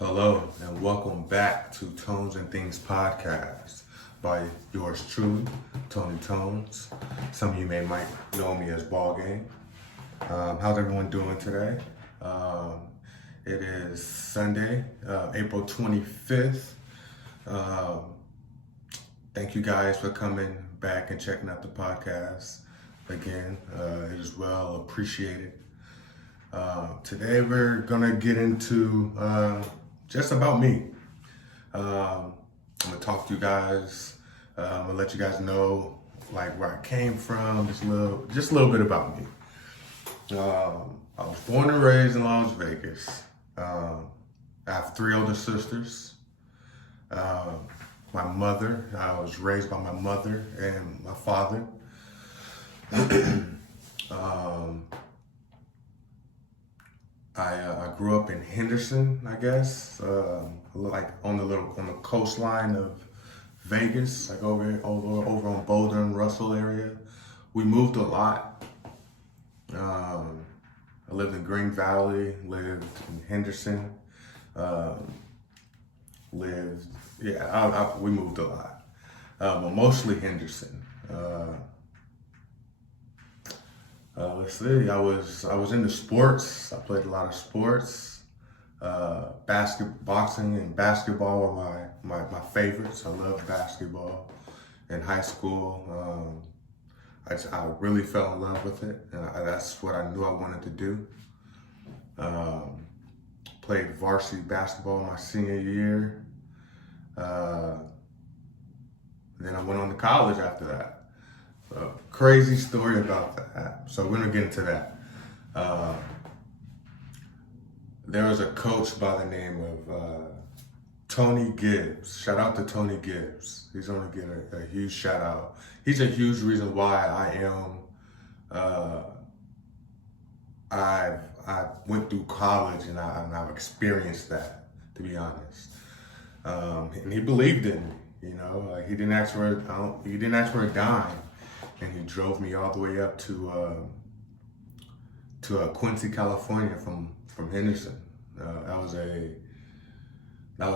Hello and welcome back to Tones and Things podcast by yours truly, Tony Tones. Some of you might know me as Ball Game. How's everyone doing today? It is Sunday, April 25th. Thank you guys for coming back and checking out the podcast again. It is well appreciated. Today we're gonna get into just about me. I'm gonna talk to you guys. I'm gonna let you guys know like where I came from, just a little bit about me. I was born and raised in Las Vegas. I have three older sisters. My mother, I was raised by my mother and my father. I grew up in Henderson, I guess, like on the coastline of Vegas, like over on Boulder and Russell area. We moved a lot. I lived in Green Valley, lived in Henderson, we moved a lot, but mostly Henderson. Let's see. I was into sports. I played a lot of sports. Boxing and basketball were my favorites. I loved basketball in high school. I really fell in love with it, and that's what I knew I wanted to do. Played varsity basketball my senior year. Then I went on to college after that. So, crazy story about that. So we're gonna get into that. There was a coach by the name of Tony Gibbs. Shout out to Tony Gibbs. He's gonna get a huge shout out. He's a huge reason why I went through college and I've experienced that, to be honest. And he believed in me. You know, like he didn't ask for a dime. And he drove me all the way up to Quincy, California from Henderson. That was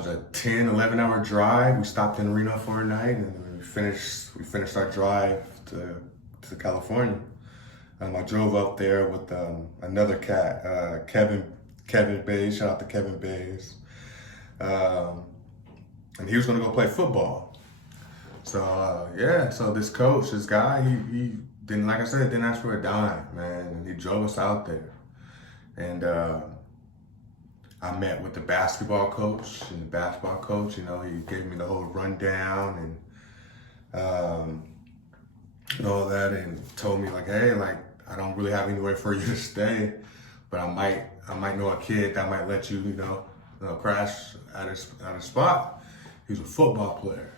a 10, 11 hour drive. We stopped in Reno for a night and we finished our drive to California. I drove up there with another cat, Kevin Bays. Shout out to Kevin Bays. And he was gonna go play football. So so this coach, this guy, he didn't, like I said, didn't ask for a dime, man. And he drove us out there. And I met with the basketball coach, and the basketball coach, you know, he gave me the whole rundown and all that, and told me like, hey, like I don't really have anywhere for you to stay, but I might know a kid that might let you, crash at a spot. He was a football player.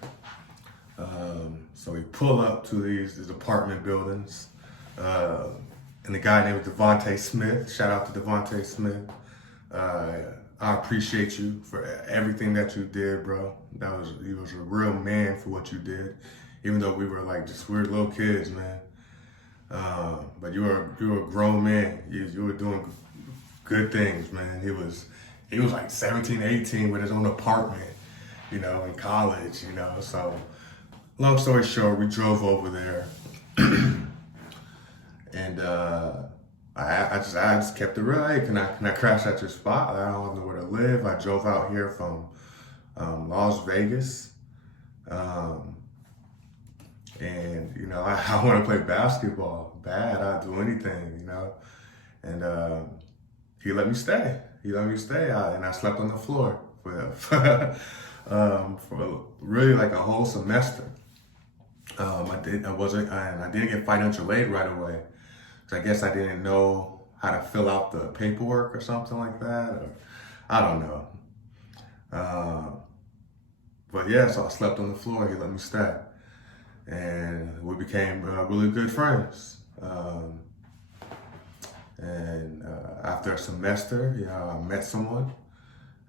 So we pull up to these apartment buildings, and the guy named Devontae Smith. Shout out to Devontae Smith. I appreciate you for everything that you did, bro. He was a real man for what you did, even though we were like just weird little kids, man. But you were a grown man. You were doing good things, man. He was like 17, 18 with his own apartment, in college, so. Long story short, we drove over there, and I just kept it real. Hey, can I crash at your spot? I don't know where to live. I drove out here from Las Vegas, and I want to play basketball bad. I'd do anything, and he let me stay. And I slept on the floor for really like a whole semester. I didn't get financial aid right away. So I guess I didn't know how to fill out the paperwork or something like that, or I don't know. But yeah, so I slept on the floor. He let me stay, and we became really good friends. After a semester, I met someone,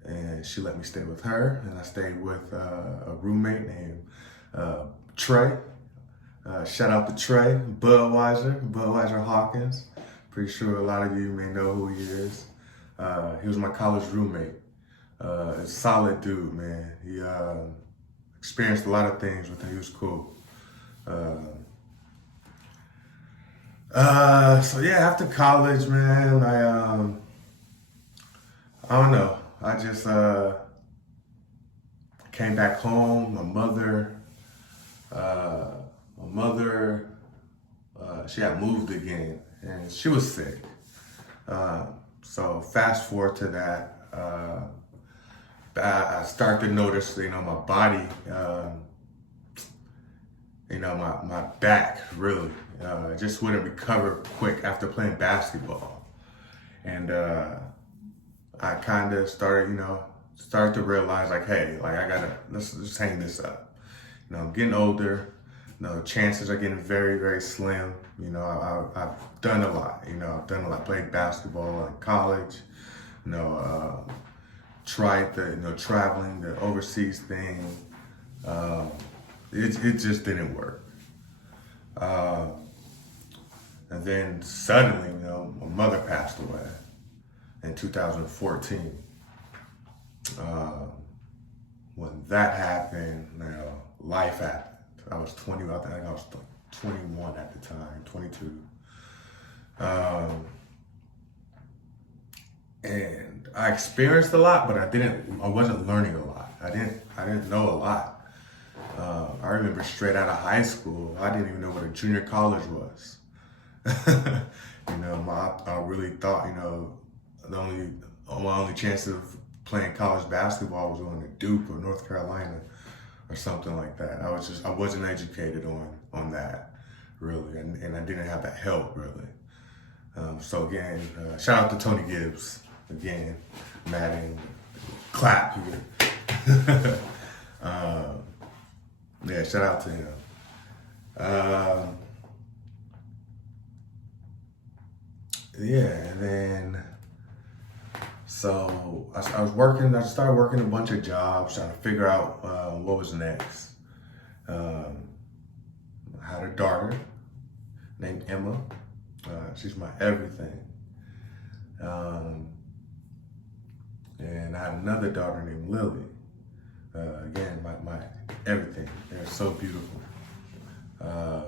and she let me stay with her, and I stayed with a roommate named Trey. Shout out to Trey, Budweiser Hawkins. Pretty sure a lot of you may know who he is. He was my college roommate. A solid dude, man. He experienced a lot of things with him. He was cool. So yeah, after college, man, I don't know. I just came back home. Uh, my mother, she had moved again, and she was sick. So fast forward to that, I start to notice, my body, my back really just wouldn't recover quick after playing basketball. And I kind of started to realize like, hey, like let's just hang this up. I'm getting older. Chances are getting very, very slim. I've done a lot. Played basketball in college. Tried the traveling, the overseas thing. It just didn't work. And then suddenly, my mother passed away in 2014. When that happened, life happened. I was 20, I think I was 21 at the time, 22. And I experienced a lot, but I wasn't learning a lot. I didn't know a lot. I remember straight out of high school, I didn't even know what a junior college was. I really thought, my only chance of playing college basketball was going to Duke or North Carolina or something like that. I wasn't educated on that really, and I didn't have that help really. So again, shout out to Tony Gibbs again, Madden, clap here. Yeah, shout out to him. Yeah, and then so I started working a bunch of jobs, trying to figure out what was next. I had a daughter named Emma. She's my everything. And I had another daughter named Lily. Again, my everything. They're so beautiful. I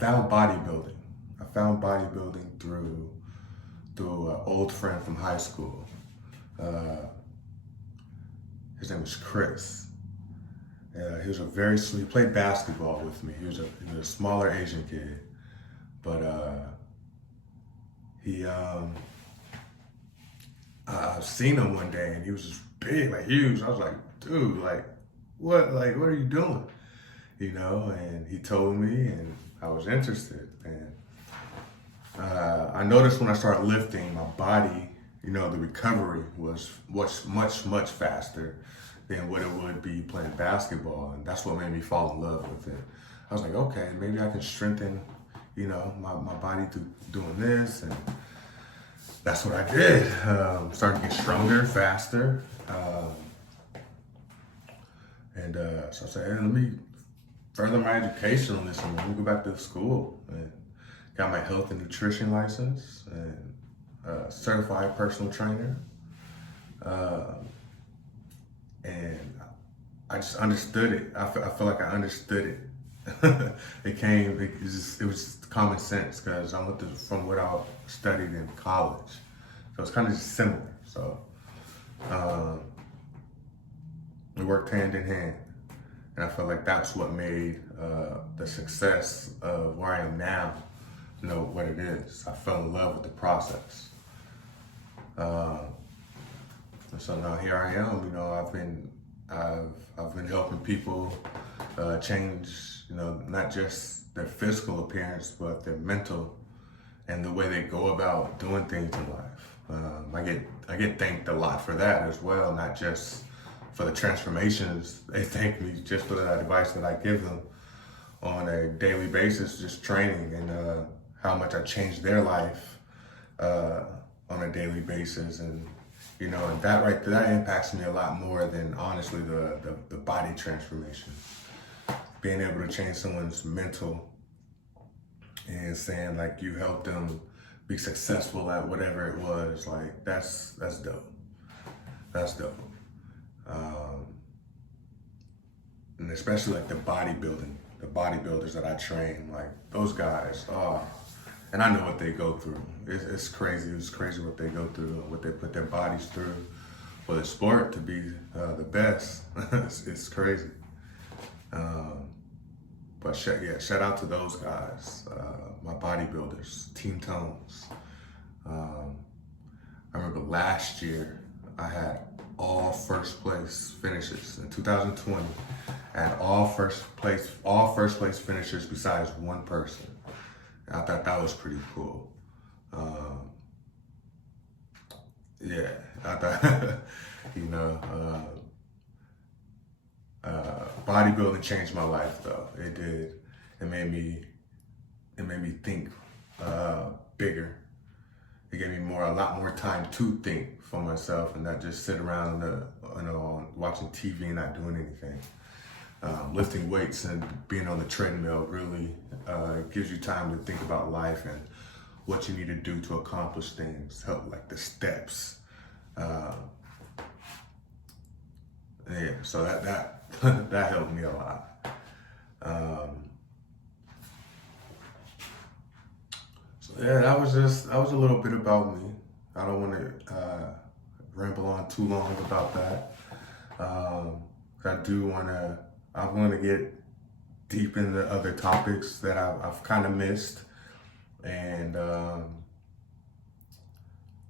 found bodybuilding. I found bodybuilding through an old friend from high school. His name was Chris. He was he played basketball with me. He was a smaller Asian kid, but I seen him one day and he was just big, like huge. I was like, dude, like what are you doing? And he told me, and I was interested. And I noticed when I started lifting, my body, the recovery was much faster than what it would be playing basketball. And that's what made me fall in love with it. I was like, okay, maybe I can strengthen, my body through doing this. And that's what I did. Started to get stronger, faster. So I said, hey, let me further my education on this and let me go back to school. And got my health and nutrition license and certified personal trainer. And I just understood it. I feel like I understood it. It was common sense because I went from what I studied in college. So it's kind of just similar. So we worked hand in hand. And I feel like that's what made the success of where I am now, what it is. I fell in love with the process. So now here I am. I've been helping people change, not just their physical appearance, but their mental and the way they go about doing things in life. I get thanked a lot for that as well, not just for the transformations. They thank me just for that advice that I give them on a daily basis, just training, and how much I changed their life on a daily basis. And and that right there, that impacts me a lot more than honestly the body transformation. Being able to change someone's mental and saying like you helped them be successful at whatever it was. Like that's dope. That's dope. And especially like the bodybuilders that I train, like those guys. And I know what they go through. It's crazy. It's crazy what they go through and what they put their bodies through for the sport to be the best. It's crazy. But shout out to those guys, my bodybuilders, Team Tones. I remember last year I had all first place finishes in 2020. I had all first place finishers besides one person. I thought that was pretty cool. Yeah, I thought, bodybuilding changed my life though. It did. It made me think bigger. It gave me a lot more time to think for myself and not just sit around, watching TV and not doing anything. Lifting weights and being on the treadmill really gives you time to think about life and what you need to do to accomplish things, help like the steps. So that that helped me a lot. That was a little bit about me. I don't want to ramble on too long about that. I want to get deep into other topics that I've kind of missed, and I'm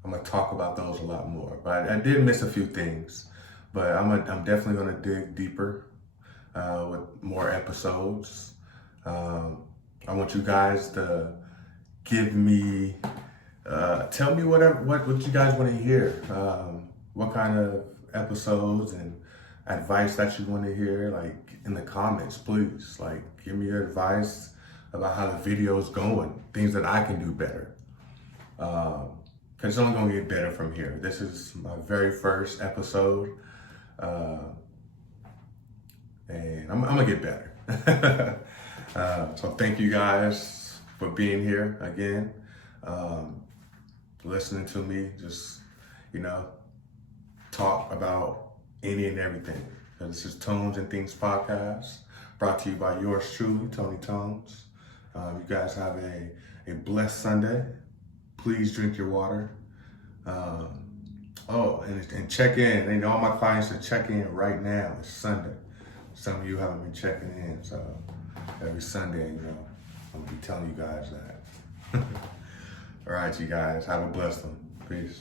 gonna talk about those a lot more. But I did miss a few things, but I'm definitely gonna dig deeper with more episodes. I want you guys to give me, tell me what you guys want to hear. What kind of episodes and advice that you want to hear, like in the comments, please. Like, give me your advice about how the video's going, things that I can do better. Cause it's only gonna get better from here. This is my very first episode, and I'm gonna get better. So thank you guys for being here again, listening to me, just, talk about any and everything. This is Tones and Things Podcast, brought to you by yours truly, Tony Tones. You guys have a blessed Sunday. Please drink your water. And check in. I need all my clients to check in right now. It's Sunday. Some of you haven't been checking in, so every Sunday, I'm gonna be telling you guys that. All right, you guys, have a blessed one. Peace.